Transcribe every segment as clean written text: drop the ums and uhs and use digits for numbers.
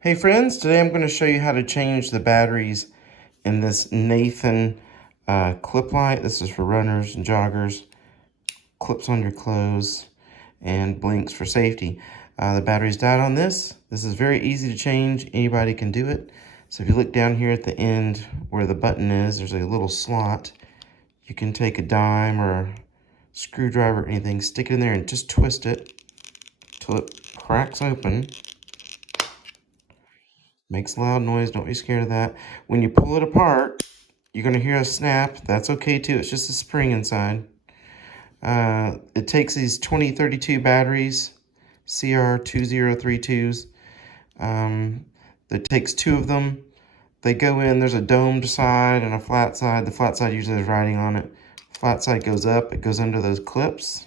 Hey friends, today I'm going to show you how to change the batteries in this Nathan clip light. This is for runners and joggers, clips on your clothes, and blinks for safety. The battery's died on this. This is very easy to change. Anybody can do it. So if you look down here at the end where the button is, there's a little slot. You can take a dime or a screwdriver or anything, stick it in there and just twist it till it cracks open. Makes a loud noise, don't be scared of that. When you pull it apart, you're gonna hear a snap. That's okay too, it's just a spring inside. It takes these 2032 batteries, CR2032s. It takes two of them. They go in, there's a domed side and a flat side. The flat side usually has writing on it. Flat side goes up, it goes under those clips.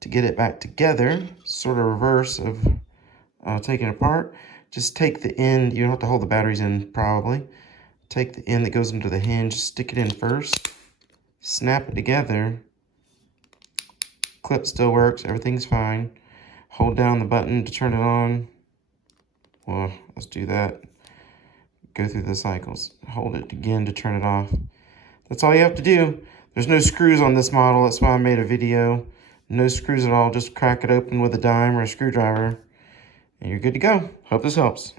To get it back together, sort of reverse of taking it apart, just take the end. You don't have to hold the batteries in probably. Take the end that goes into the hinge, stick it in first, snap it together. Clip still works, everything's fine. Hold down the button to turn it on. Well, let's do that. Go through the cycles. Hold it again to turn it off. That's all you have to do. There's no screws on this model, that's why I made a video. No screws at all, just crack it open with a dime or a screwdriver, and you're good to go. Hope this helps.